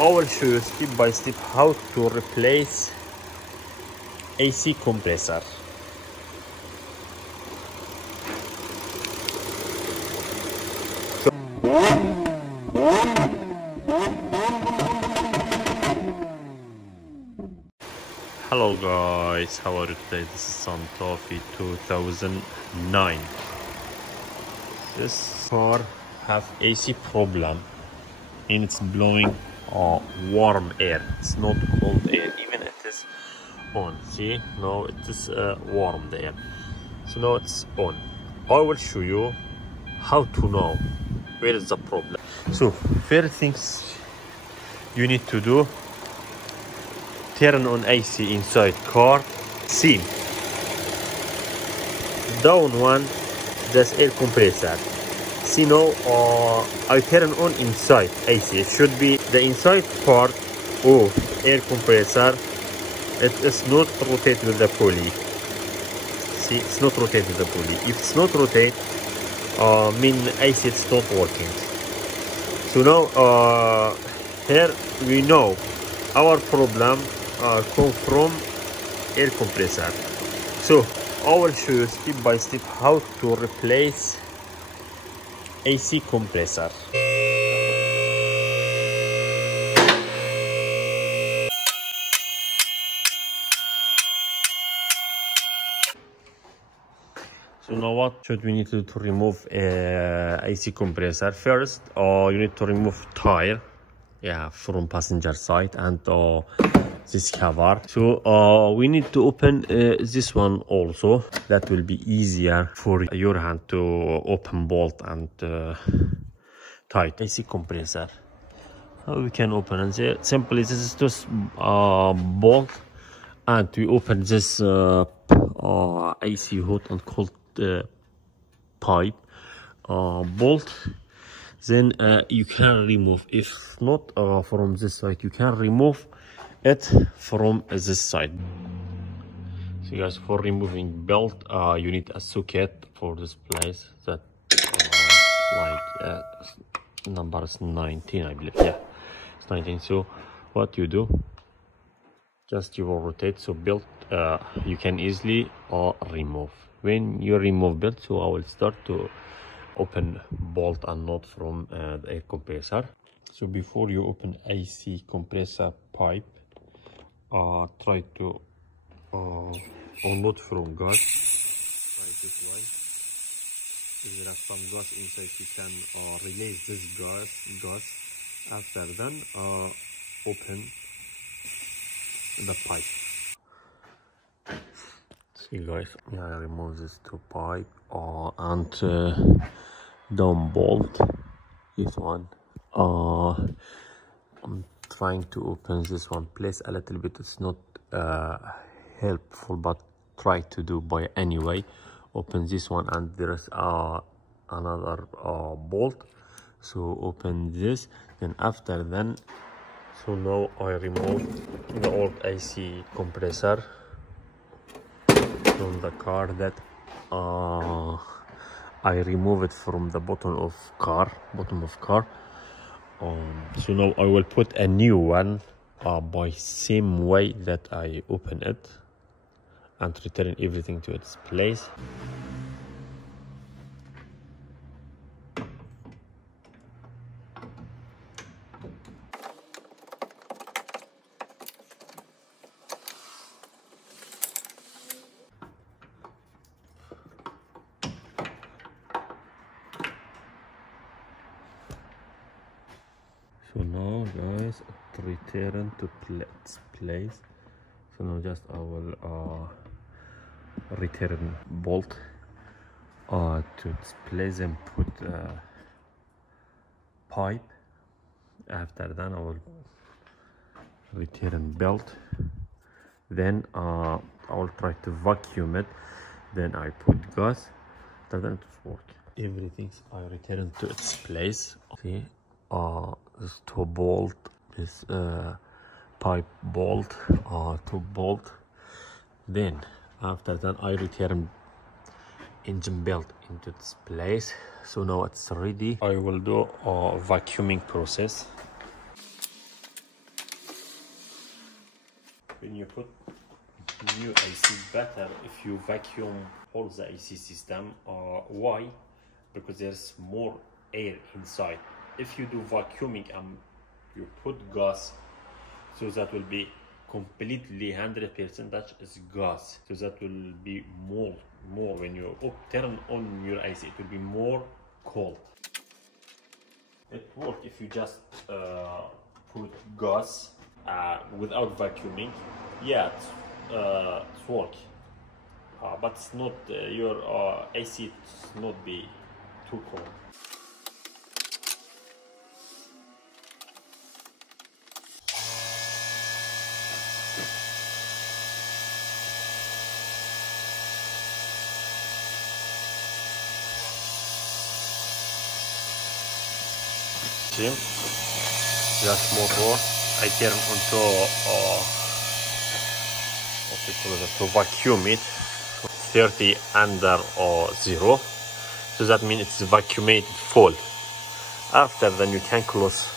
I will show you step by step how to replace AC compressor. Hello guys, how are you today? This is Toffee 2009. This car have AC problem and it's blowing warm air. It's not cold air, even it is on. See, now it is warm air. So now it's on. I will show you how to know where is the problem. So first things you need to do, turn on AC inside car. See, down one, that's air compressor. See now, I turn on inside AC. It should be the inside part of air compressor. It is not rotate with the pulley. See, it's not rotate with the pulley. If it's not rotate, mean AC it's not working. So now, here we know our problem come from air compressor. So I will show you step by step how to replace AC compressor. So now what should we need to remove AC compressor? First, you need to remove tire, from passenger side, and this cover. So we need to open this one also. That will be easier for your hand to open bolt and tight AC compressor. How we can open and say simply this is just bolt, and we open this AC hot and cold pipe bolt. Then you can remove. If not from this side, you can remove it from this side. So guys, for removing belt, you need a socket for this place that number is 19, I believe. Yeah, it's 19. So what you do, just you will rotate. So belt you can easily remove. When you remove belt, so I will start to open bolt and nut from the air compressor. So before you open AC compressor pipe, try to unload from gas. Try this way. If there are some gas inside, you can release this gas. After then, open the pipe. See guys, I remove this two pipe and down bolt. This one. I'm trying to open this one. Place a little bit. It's not helpful, but try to do by anyway. Open this one, and there is another bolt. So open this. Then after then, so now I remove the old AC compressor from the car. That I remove it from the bottom of car. So now I will put a new one by same way that I open it, and return everything to its place. So now guys, it return to its place. So now just I will return bolt to its place and put pipe. After that I will return belt. Then I will try to vacuum it. Then I put gas. After that it work. Everything I return to its place. See, this two bolt, this pipe bolt, two bolt. Then after that I return engine belt into its place. So now it's ready. I will do a vacuuming process. when you put new AC, better if you vacuum all the AC system. Why? Because there's more air inside. If you do vacuuming and you put gas, so that will be completely 100% that is gas, so that will be more when you turn on your AC, it will be more cold. It works if you just put gas without vacuuming. Yeah, it's work, but it's not your AC. It's not be too cold. Just motor, I turn onto what we call it, to vacuum it 30 under or 0, so that means it's vacuumated full. After then you can close.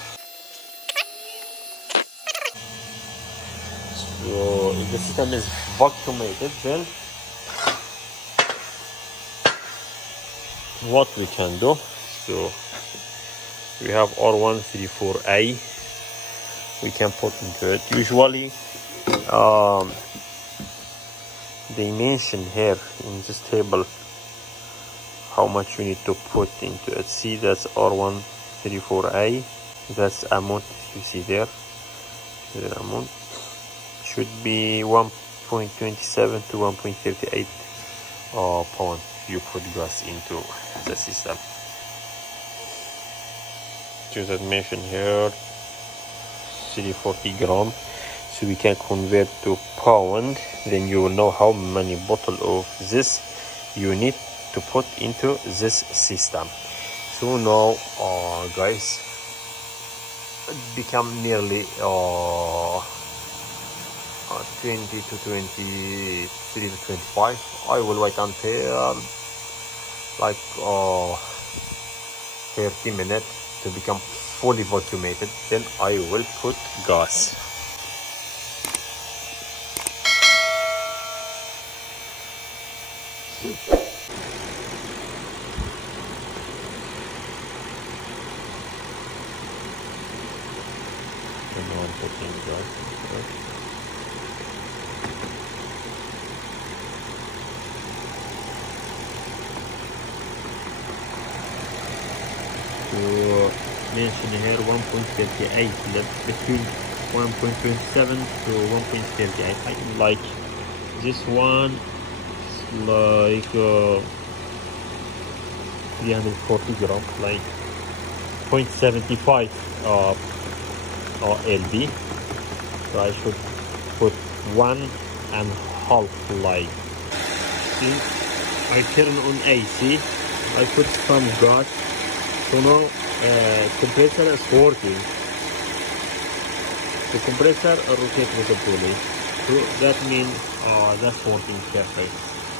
So if the system is vacuumated, then what we can do, so we have R134A, we can put into it. Usually they mention here in this table how much you need to put into it. See, that's R134A, that's amount you see there. The amount should be 1.27 to 1.38 pound you put gas into the system. To that mention here 40 gram, so we can convert to pound, then you will know how many bottle of this you need to put into this system. So now guys, it become nearly 20 to 23 to 25. I will wait until like 30 minutes to become fully vacuumated, then I will put gas. And now I'm putting gas. To mention here 1.38, that's between 1.27 to 1.38. I like this one, it's like 340 grams, like 0.75 LB. So I should put 1.5, like. See, I turn on AC, I put some gas. So now compressor is working. The compressor rotates with the pulley. So that means that's working perfect.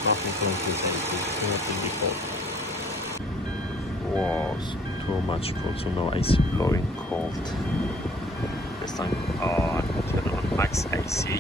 Nothing to wow, it's too much cold. So now AC blowing cold. This time turn on max AC.